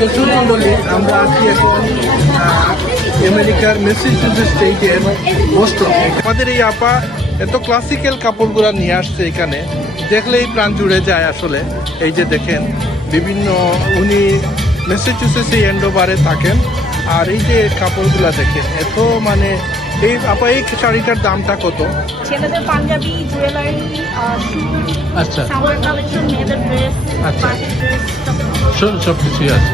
দর্শক মন্ডলী, আমরা আছি এখন আমেরিকার ম্যাসাচুসেটস স্টেটের বোস্টন। আমাদের এই আপা এত ক্লাসিক্যাল কাপড়গুলো নিয়ে আসছে এখানে, দেখলেই প্রাণ জুড়ে যায় আসলে। এই যে দেখেন, বিভিন্ন উনি ম্যাসাচুসেটস এই এন্ডোভারে থাকেন, আর এই যে কাপড়গুলো দেখেন, এত মানে এই আপা এই শাড়িটার দামটা কত? ছেলেদের পাঞ্জাবি, জুয়েলারি, শু, আচ্ছা, সামার কালেকশন, মেয়েদের ড্রেস, আচ্ছা, পার্টি ড্রেস, সব কিছুই আছে।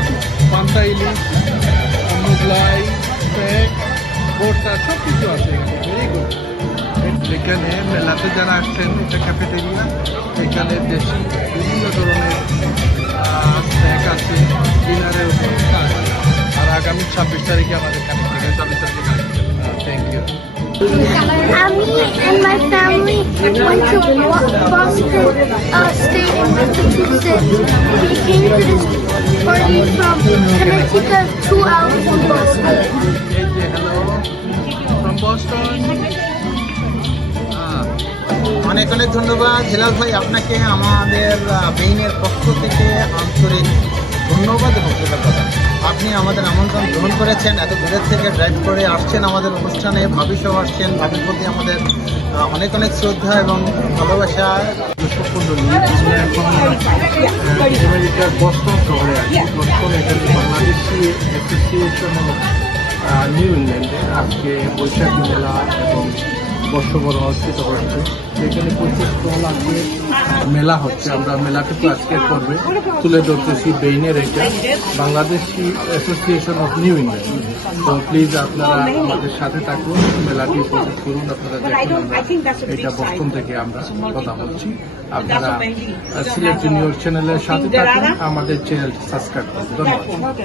পান্তা ইলিশ, মোগলাই, স্টেক, ভর্তা, সব কিছু আছে এখানে। Very good. এখানে মেলাতে যারা আসছেন, এটা ক্যাফেটেরিয়া, এখানে দেশি বিভিন্ন ধরনের স্ন্যাক আছে, ডিনারের ব্যবস্থা আছে। আর আগামী 26 তারিখে আমাদের ক্যাফেটেরিয়া 26 তারিখে। Thank you. Me and my family went to Boston State in Massachusetts. We came to this party from Connecticut, 2 hours from Boston. Hello from Boston. অনেক অনেক ধন্যবাদ হেলাল ভাই, আপনাকে আমাদের বেইনের পক্ষ থেকে আন্তরিক ধন্যবাদ এবং কৃতজ্ঞতা। আপনি আমাদের আমন্ত্রণ গ্রহণ করেছেন, এত দূরের থেকে ড্রাইভ করে আসছেন আমাদের অনুষ্ঠানে, ভাবি সহ আসছেন। ভাবির প্রতি আমাদের অনেক অনেক শ্রদ্ধা এবং ভালোবাসা। আমেরিকার বস্টন শহরে আছি। বস্টন এখানে বাংলাদেশি অ্যাসোসিয়েশন অফ নিউ ইংল্যান্ডে আজকে বৈশাখী মেলা এবং বর্ষবরণ অনুষ্ঠিত হচ্ছে। এখানে প্রচুর স্টল আছে, মেলা হচ্ছে। আমরা মেলাটুকু আজকে করবে তুলে ধরতেছি বেইনের এটা Bangladeshi association of New England. তো প্লিজ আপনারা আমাদের সাথে থাকুন, মেলাটি উপভোগ করুন। আপনারা দেখুন, আমরা এটা বস্টন থেকে আমরা কথা বলছি। আপনারা সিলেট জুনিয়র চ্যানেলের সাথে থাকুন, আমাদের চ্যানেলটি সাবস্ক্রাইব করুন। ধন্যবাদ।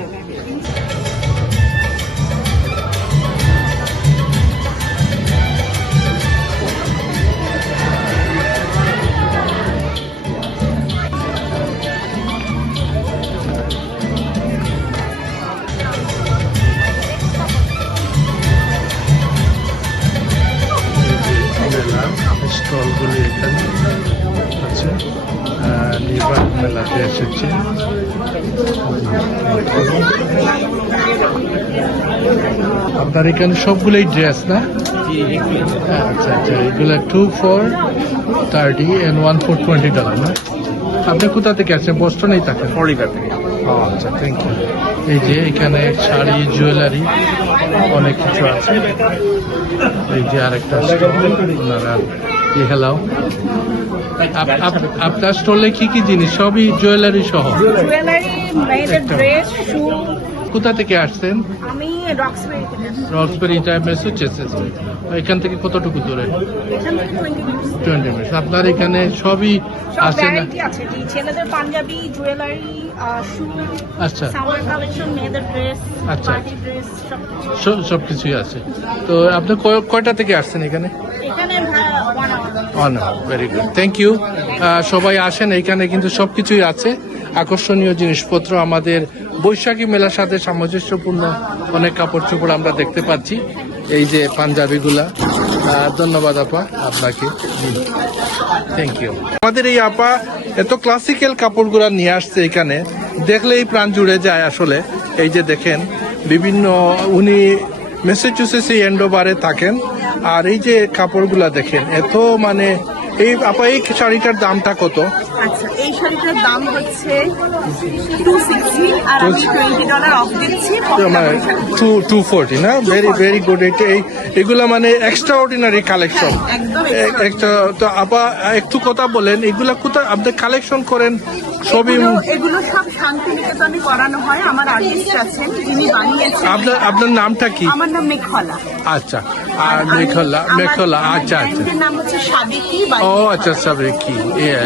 স্টলগুলি এখানে আছে, লিভার মেলাতে এসেছে। আপনার এখানে সবগুলোই ড্রেস না? আচ্ছা আচ্ছা, এগুলো 2 for $30 and 1 for $20 না? আপনি কোথা থেকে আসছেন? বস্টনেই থাকেন? ফ্লোরিডা থেকে। আচ্ছা, থ্যাংক ইউ। এই যে এখানে শাড়ি, জুয়েলারি অনেক কিছু আছে। এই যে আরেকটা স্টল, ওনারা হেলাও। আপনার স্টলে কি কি জিনিস? সবই জুয়েলারি সহ? জুয়েলারি, মেয়েদের ড্রেস, শু। কোথা থেকে আসছেন? আমি রক্সবেরি থেকে। রক্সবেরি, ম্যাসাচুসেটস। এখান থেকে কতটুকু দূরে? এখান থেকে 20 মিনিট। আপনার এখানে সবই সব আছে না? ভ্যারাইটি আছে, জি। ছেলেদের পাঞ্জাবি, জুয়েলারি, শু, আচ্ছা, সামার কালেকশন, মেয়েদের ড্রেস, আচ্ছা, পার্টি ড্রেস, সব কিছুই আছে। তো আপনি কয়টা থেকে আসছেন এখানে? এখানে 1 hour। Very good, thank you. সবাই আসেন, এখানে কিন্তু সবকিছুই আছে, আকর্ষণীয় জিনিসপত্র। আমাদের বৈশাখী মেলার সাথে সামঞ্জস্যপূর্ণ অনেক কাপড় চোপড় আমরা দেখতে পাচ্ছি। এই যে পাঞ্জাবিগুলা। ধন্যবাদ আপা আপনাকে, থ্যাংক ইউ। আমাদের এই আপা এত ক্লাসিক্যাল কাপড়গুলা নিয়ে আসছে এখানে, দেখলেই প্রাণ জুড়ে যায় আসলে। এই যে দেখেন, বিভিন্ন উনি ম্যাসাচুসেটস এই এন্ডোভারে থাকেন, আর এই যে কাপড়গুলা দেখেন, এত মানে এই আপা এই শাড়িটার দামটা কত? আচ্ছা, এই শাড়িটার দাম হচ্ছে $260 আর আমি $20 অফ দিচ্ছি। 240 না? Very good. এগুলা মানে এক্সট্রা অর্ডিনারি কালেকশন। একদম একটা তো আপা একটু কথা বলেন, এগুলা কোথায় আপনি কালেকশন করেন? সবই এগুলো সব শান্তিনিকেতনে করানো হয়। আমার আর্টিস্ট আছেন, যিনি বানিয়েছেন। আপনার নামটা কি? আমার নাম মেঘলা। আচ্ছা, আর মেঘলা। আচ্ছা আচ্ছা, ব্র্যান্ডের নাম হচ্ছে সাবেকি বাই ও মেঘলা। আচ্ছা, সাবেকি।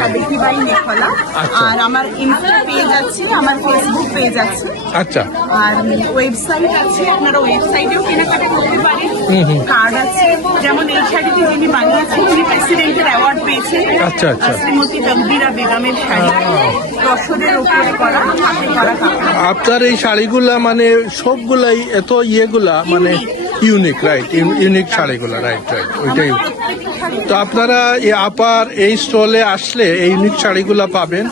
সাবেকি বাই মেঘলা। আচ্ছা। আর আমার ইনস্টা পেজ আছে, আমার ফেসবুক পেজ আছে, আচ্ছা, আর ওয়েবসাইট আছে। আপনারা ওয়েবসাইটেও কেনাকাটা করতে পারেন। কার্ড আছে, যেমন এই শাড়িটি যিনি বানিয়েছেন উনি প্রেসিডেন্টের অ্যাওয়ার্ড পেয়েছেন। আচ্ছা, আচ্ছা। শ্রীমতী তকদিরা বেগমের শাড়ি, রসদের উপরে করা, হাতে করা কাপড়। আপনার এই শাড়িগুলা মানে সবগুলাই এত ইয়েগুলা মানে ইউনিক, রাইট? ইউনিক শাড়িগুলা, রাইট, ওইটাই। তো আপনারা এই আপার এই স্টলে আসলে এই ইউনিক শাড়িগুলা পাবেন।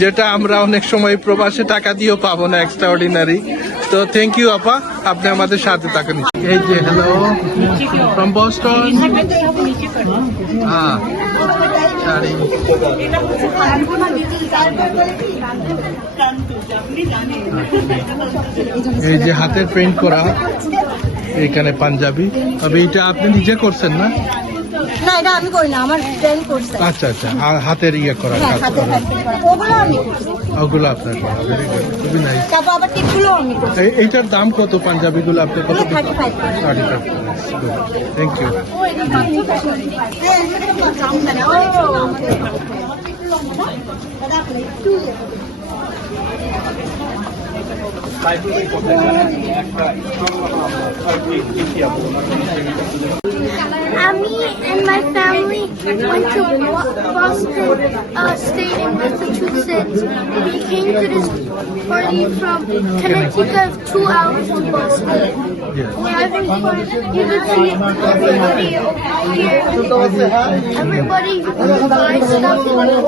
যেটা আমরা অনেক সময় প্রবাসে টাকা দিয়েও পাবো না, এক্সট্রা অর্ডিনারি। তো থ্যাংক ইউ আপা, আপনি আমাদের সাথে থাকেন। এই যে হ্যালো ফ্রম বস্টন। হ্যাঁ শাড়ি, এই যে হাতের প্রিন্ট করা, এখানে পাঞ্জাবি। তবে এটা আপনি নিজে করছেন না? না, এটা আমি করি না, আমার ফ্রেন্ড করছে। আচ্ছা আচ্ছা, আর হাতের ইয়ে করা হ্যাঁ, কাজ হাতে করা। ওগুলো আমি করছি। ওগুলো আপনার করা, ভেরি গুড, খুবই নাইস। তারপর আবার টিপগুলো আমি করছি। এইটার দাম কত পাঞ্জাবিগুলো আপনি কত? 35 করে। 35। Thank you. Ami and my family went to Boston State in Massachusetts. We came to this party from Connecticut, 2 hours to Boston. We're having fun. You can see everybody over here. Everybody buys stuff over there.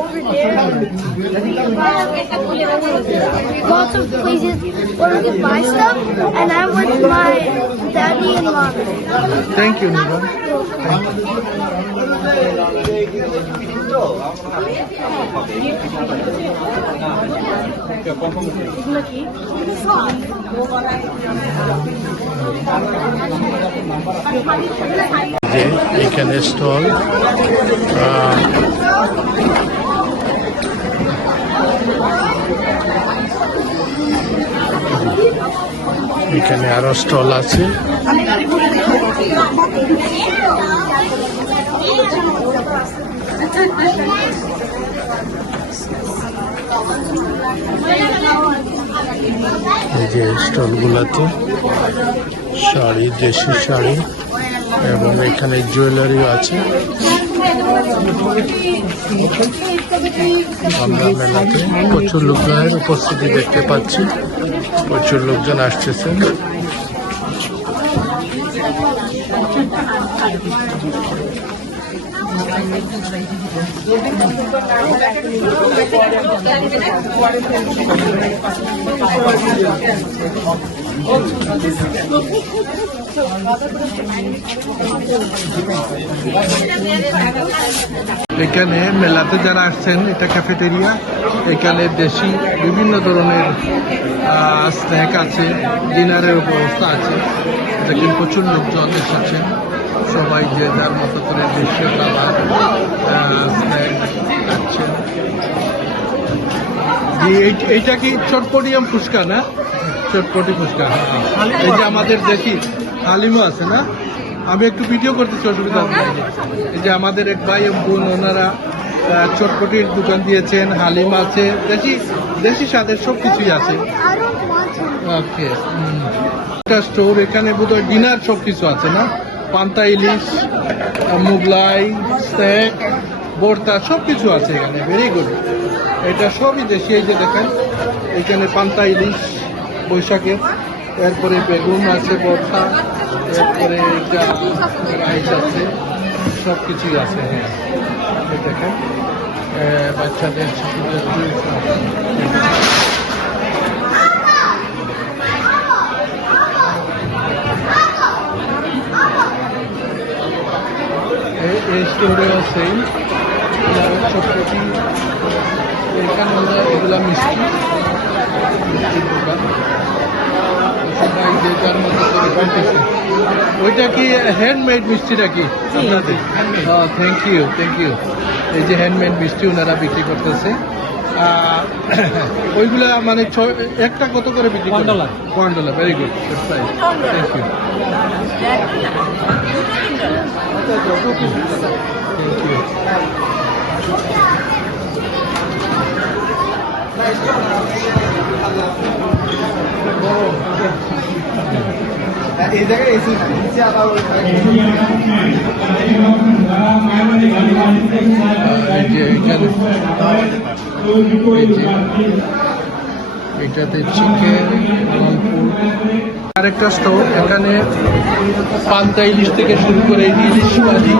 Lots of places where we can buy stuff, and I'm with my daddy and mom. Thank you নিবা। যে এখানে stall, এখানে আরো stall আছে। এই যে স্টলগুলোতে শাড়ি, দেশি শাড়ি, এবং এখানে জুয়েলারিও আছে। আমরা মেলাতে প্রচুর লোকজনের উপস্থিতি দেখতে পাচ্ছি, প্রচুর লোকজন আসতেছেন। এখানে মেলাতে যারা আসছেন, এটা ক্যাফেটেরিয়া, এখানে দেশি বিভিন্ন ধরনের স্ন্যাক আছে, ডিনারের ব্যবস্থা আছে। দেখেন প্রচুর লোকজন এসেছেন, সবাই যে যার মতো করে দেশীয় খাবার স্ন্যাক খাচ্ছেন। এইটা কি চটপটিয়াম ফুচকা না? চটপটি ফুচকা। এই যে আমাদের দেশি হালিমও আছে না? আমি একটু ভিডিও করতেছি, অসুবিধা নেই। এই যে আমাদের এক ভাই বোন, ওনারা চটপটির দোকান দিয়েছেন, হালিম আছে, দেশি স্বাদের সব কিছুই আছে। ওকে, একটা স্টোর, এখানে বোধহয় ডিনার সব কিছু আছে না? পান্তা ইলিশ, মুগলাই, স্ন্যাক, ভর্তা সব কিছু আছে এখানে, ভেরি গুড। এটা সবই দেশি। এই যে দেখেন এখানে পান্তা ইলিশ বৈশাখের, এরপরে বেগুন আছে, ভর্তা, এরপরে এটা রাইস আছে, সব কিছুই আছে। হ্যাঁ, এই দেখেন বাচ্চাদের শিশুদের এই স্টোরেও সেম চটপটি। এখানে আমরা এগুলা মিষ্টির দোকান, সবাই যে যার মতো করে কিনতেছে। ওইটা কি হ্যান্ডমেড মিষ্টিটা কি আপনাদের? Thank you, thank you. এই যে হ্যান্ডমেড মিষ্টি ওনারা বিক্রি করতেছে। ওইগুলা মানে একটা কত করে বিক্রি করে? $1, very good, thank you. Thank you. এটাতে চিকেন, আরেকটা স্টোর, এখানে পান্তা ইলিশ থেকে শুরু করে ইলিশ ভাজি,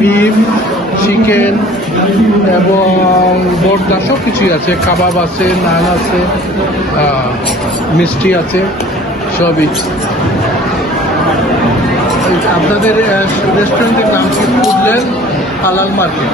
বিফ, চিকেন এবং বর্দা সব কিছুই আছে, কাবাব আছে, নান আছে, মিষ্টি আছে, সবই। আপনাদের রেস্টুরেন্টের নাম কি? ফুডল্যান্ড হালাল মার্কেট।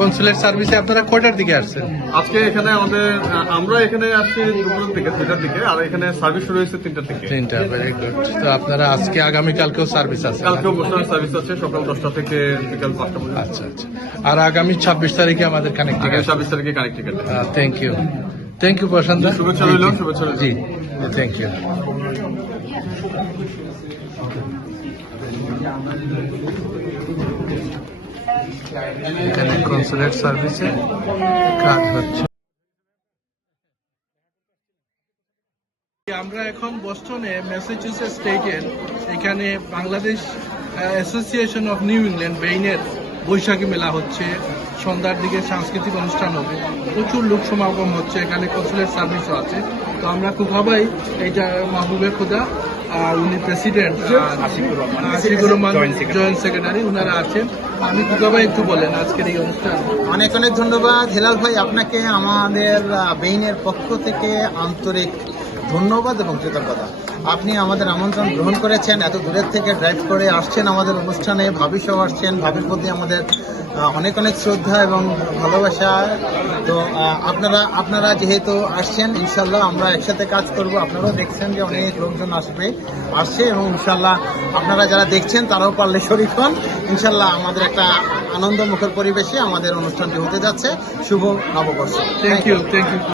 কনসুলেট সার্ভিসে আপনারা কয়টার দিকে আসছেন? আজকে এখানে আমরা এখানে আসছি দুপুরের দিকে, 2টার দিকে, আর এখানে সার্ভিস শুরু হয়েছে 3টার দিকে। 3টা, ভেরি গুড। তো আপনারা আজকে আগামীকালকেও সার্ভিস আছে? কালকেও বসার সার্ভিস আছে সকাল 10টা থেকে বিকাল 5টা পর্যন্ত। আচ্ছা আচ্ছা। আর আগামী 26 তারিখে আমাদের কানেক্টিং আছে। 26 তারিখে Connecticut. Thank you, thank you Prashant. শুভেচ্ছা রইল, শুভেচ্ছা রইল। জি, থ্যাংক ইউ। এখানে কনসুলেট সার্ভিসে কাজ হচ্ছে। আমরা এখন বস্টনে ম্যাসাচুসেটস স্টেটের এখানে Bangladesh association of New England বেইনের বৈশাখী মেলা হচ্ছে। সন্ধ্যার দিকে সাংস্কৃতিক অনুষ্ঠান হবে, প্রচুর লোক সমাগম হচ্ছে, এখানে কনসুলেট সার্ভিসও আছে। তো আমরা কুকাবাই, এইটা মাহবুবে খুদা, উনি president, Ashikur Rahman joint secretary, ওনারা আছেন। আমি কুকাবাই একটু বলেন আজকের এই অনুষ্ঠান। অনেক অনেক ধন্যবাদ হেলাল ভাই, আপনাকে আমাদের বেইনের পক্ষ থেকে আন্তরিক ধন্যবাদ এবং কৃতজ্ঞতা। আপনি আমাদের আমন্ত্রণ গ্রহণ করেছেন, এত দূরের থেকে ড্রাইভ করে আসছেন আমাদের অনুষ্ঠানে, ভাবি সহ আসছেন। ভাবির প্রতি আমাদের অনেক অনেক শ্রদ্ধা এবং ভালোবাসা। তো আপনারা যেহেতু আসছেন, ইনশাল্লাহ আমরা একসাথে কাজ করব। আপনারাও দেখছেন যে অনেক লোকজন আসছে এবং ইনশাল্লাহ আপনারা যারা দেখছেন তারাও পারলে শরীক হন। ইনশাল্লাহ আমাদের একটা আনন্দমুখর পরিবেশে আমাদের অনুষ্ঠানটি হতে যাচ্ছে। শুভ নববর্ষ। Thank you.